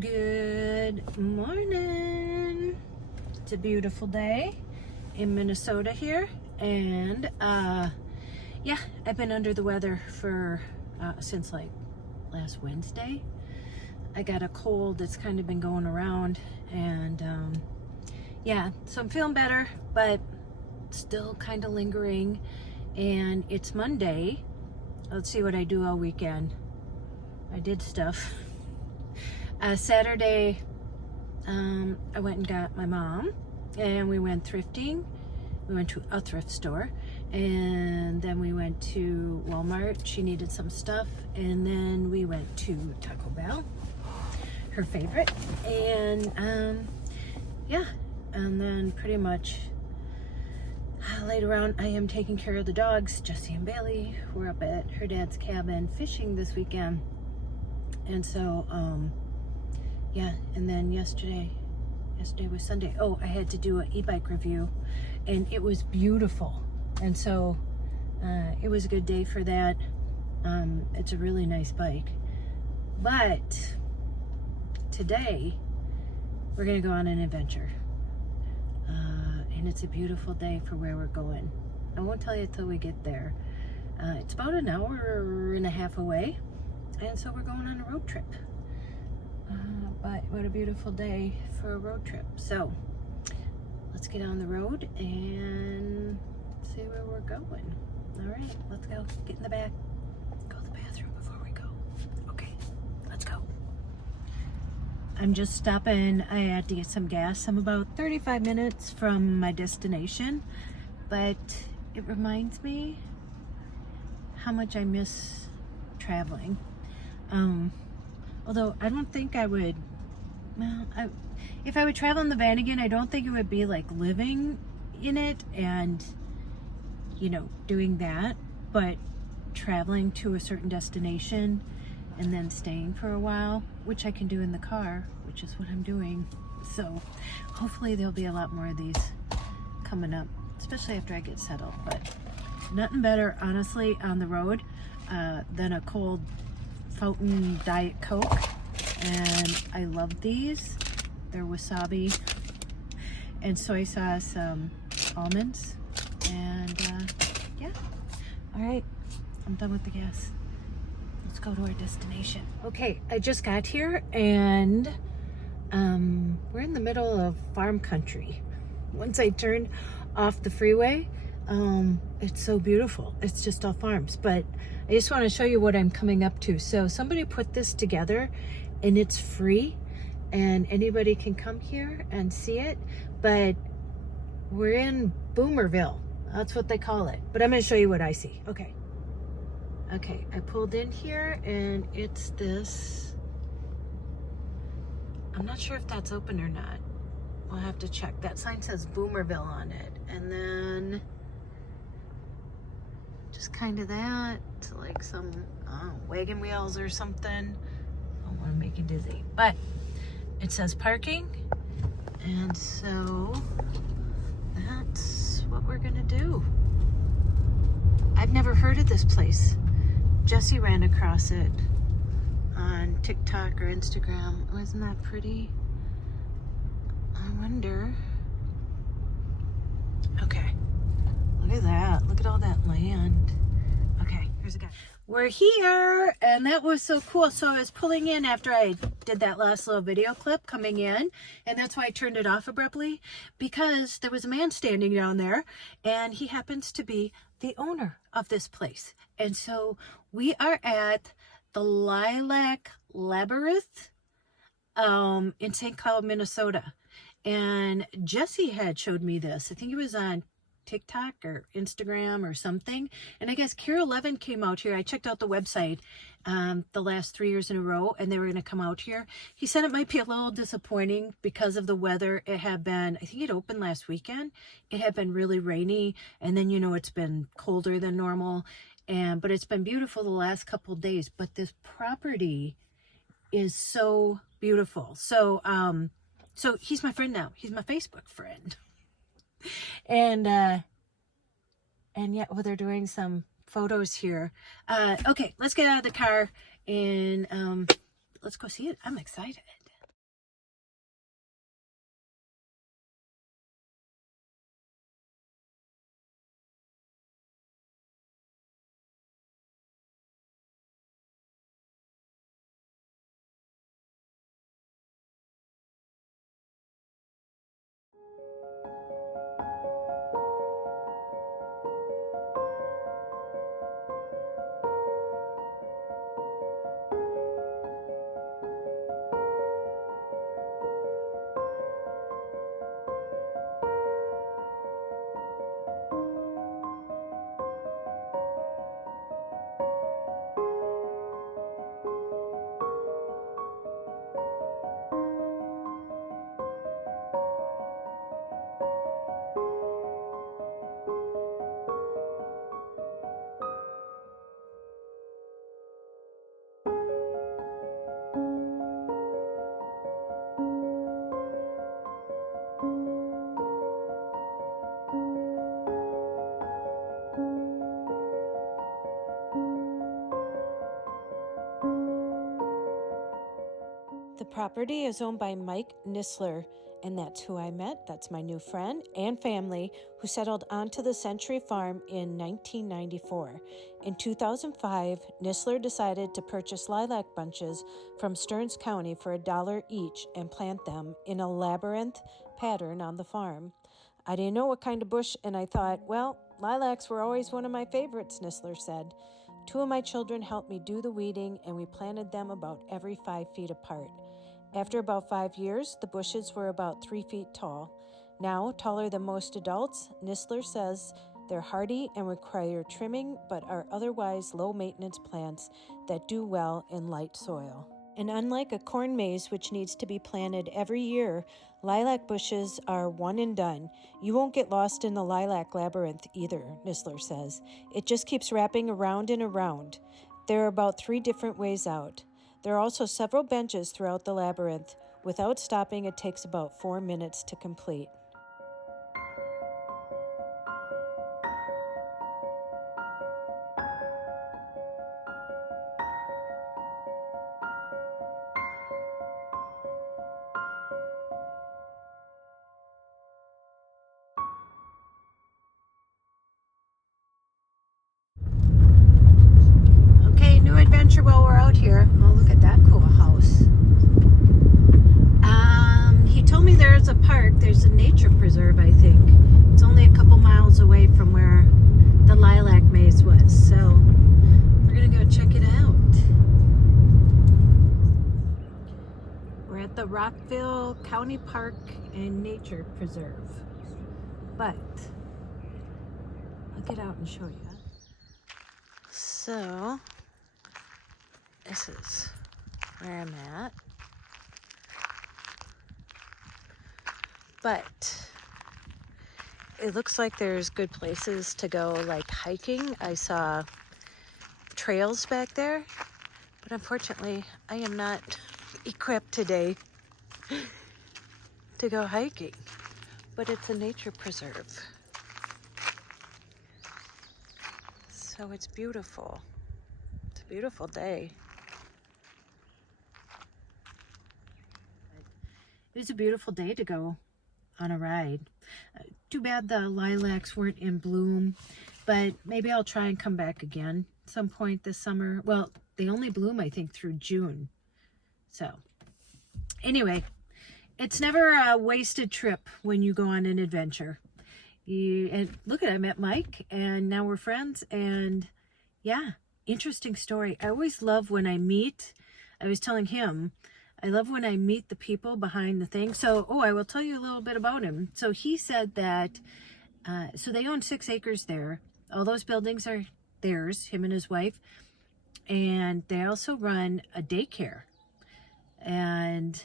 Good morning. It's a beautiful day in Minnesota here, and yeah, I've been under the weather for since like last Wednesday. I got a cold that's kind of been going around, and yeah, so I'm feeling better, but still kind of lingering. And it's Monday. Let's see what I do all weekend. I did stuff. Saturday, I went and got my mom, and we went thrifting. We went to a thrift store, and then we went to Walmart. She needed some stuff, and then we went to Taco Bell, her favorite, and yeah, and then pretty much later on I am taking care of the dogs. Jesse and Bailey were up at her dad's cabin fishing this weekend, and so yeah, and then yesterday was Sunday. Oh, I had to do an e-bike review, and it was beautiful, and so it was a good day for that. It's a really nice bike, but today we're gonna go on an adventure, and it's a beautiful day for where we're going. I won't tell you till we get there. It's about an hour and a half away, and so we're going on a road trip. But what a beautiful day for a road trip. So let's get on the road and see where we're going. All right, let's go. Get in the back. Go to the bathroom before we go. Okay, let's go. I'm just stopping. I had to get some gas. I'm about 35 minutes from my destination, but it reminds me how much I miss traveling. Although I don't think I would, well, if I would travel in the van again, I don't think it would be like living in it and, you know, doing that, but traveling to a certain destination and then staying for a while, which I can do in the car, which is what I'm doing. So hopefully there'll be a lot more of these coming up, especially after I get settled. But nothing better, honestly, on the road than a cold fountain Diet Coke, and I love these. They're wasabi and soy sauce, almonds, and yeah. All right, I'm done with the gas. Let's go to our destination. Okay, I just got here, and we're in the middle of farm country. Once I turned off the freeway, it's so beautiful. It's just all farms, but I just want to show you what I'm coming up to. So somebody put this together, and it's free, and anybody can come here and see it, but we're in Boomerville. That's what they call it, but I'm going to show you what I see. Okay, I pulled in here, and it's this. I'm not sure if that's open or not. We'll have to check. That sign says Boomerville on it, and then just kind of that, like some wagon wheels or something. I don't want to make you dizzy, but it says parking, and so that's what we're gonna do. I've never heard of this place. Jesse ran across it on TikTok or Instagram. Wasn't that pretty? I wonder. Okay, look at that. Look at all that land. Okay, here's a guy. We're here, and that was so cool. So I was pulling in after I did that last little video clip coming in, and that's why I turned it off abruptly, because there was a man standing down there, and he happens to be the owner of this place. And so we are at the Lilac Labyrinth in St. Cloud, Minnesota. And Jesse had showed me this. I think it was on TikTok or Instagram or something. And I guess Kira Levin came out here. I checked out the website the last 3 years in a row, and they were going to come out here. He said it might be a little disappointing because of the weather. It had been, I think it opened last weekend. It had been really rainy, and then, you know, it's been colder than normal. But it's been beautiful the last couple of days. But this property is so beautiful. So he's my friend now. He's my Facebook friend. And yeah, well, they're doing some photos here. Okay, let's get out of the car and let's go see it. I'm excited. The property is owned by Mike Tischler, and that's who I met. That's my new friend and family who settled onto the Century Farm in 1994. In 2005, Tischler decided to purchase lilac bunches from Stearns County for $1 each and plant them in a labyrinth pattern on the farm. I didn't know what kind of bush, and I thought, well, lilacs were always one of my favorites, Tischler said. 2 of my children helped me do the weeding, and we planted them about every 5 feet apart. After about 5 years, the bushes were about 3 feet tall. Now, taller than most adults, Tischler says they're hardy and require trimming, but are otherwise low-maintenance plants that do well in light soil. And unlike a corn maze, which needs to be planted every year, lilac bushes are one and done. You won't get lost in the lilac labyrinth either, Tischler says. It just keeps wrapping around and around. There are about 3 different ways out. There are also several benches throughout the labyrinth. Without stopping, it takes about 4 minutes to complete. Okay, new adventure while we're out here. Oh, look at that cool house. He told me there's a park, there's a nature preserve, I think. It's only a couple miles away from where the lilac maze was, so we're gonna go check it out. We're at the Rockville County Park and Nature Preserve, but I'll get out and show you. So this is where I'm at. But it looks like there's good places to go, like hiking. I saw trails back there, but unfortunately I am not equipped today to go hiking. But it's a nature preserve, so it's beautiful. It's a beautiful day. It was a beautiful day to go on a ride. Too bad the lilacs weren't in bloom, but maybe I'll try and come back again some point this summer. Well, they only bloom, I think, through June. So anyway, it's never a wasted trip when you go on an adventure. And look at, I met Mike and now we're friends, and yeah, interesting story. I always love when I was telling him, I love when I meet the people behind the thing. So, I will tell you a little bit about him. So he said that, so they own 6 acres there. All those buildings are theirs, him and his wife. And they also run a daycare. And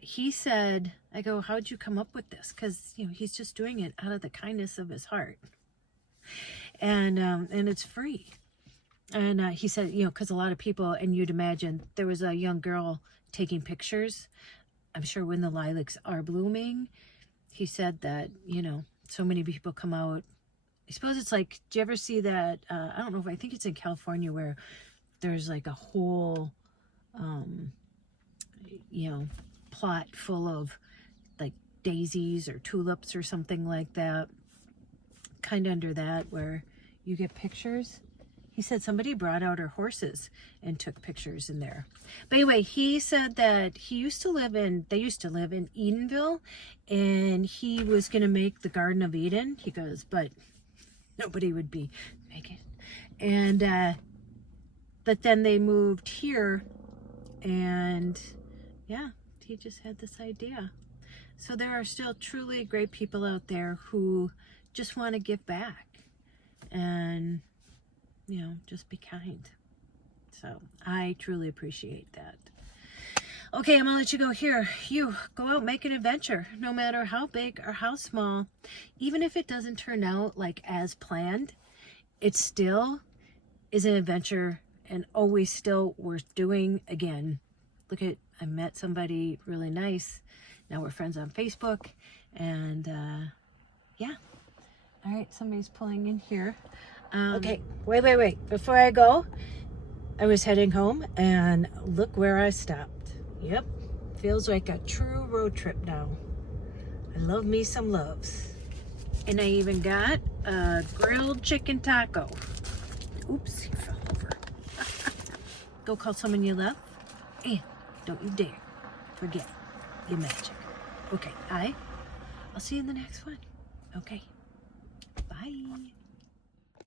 he said, I go, how'd you come up with this? Because, he's just doing it out of the kindness of his heart. And it's free. And he said, because a lot of people, and you'd imagine, there was a young girl taking pictures, I'm sure when the lilacs are blooming. He said that, so many people come out. I suppose it's like, do you ever see that, I don't know, I think it's in California, where there's like a whole, plot full of like daisies or tulips or something like that, kind of under that, where you get pictures. He said somebody brought out her horses and took pictures in there. But anyway, he said that they used to live in Edenville, and he was going to make the Garden of Eden. He goes, but nobody would be making it. And, but then they moved here, and yeah, he just had this idea. So there are still truly great people out there who just want to give back and, just be kind. So I truly appreciate that. Okay, I'm gonna let you go here. You go out, make an adventure, no matter how big or how small. Even if it doesn't turn out like as planned, it still is an adventure and always still worth doing again. Look at, I met somebody really nice. Now we're friends on Facebook, and yeah. All right, somebody's pulling in here. Okay, wait. Before I go, I was heading home, and look where I stopped. Yep, feels like a true road trip now. I love me some loves. And I even got a grilled chicken taco. Oops, he fell over. Go call someone you love. And don't you dare forget your magic. Okay, I'll see you in the next one. Okay, bye.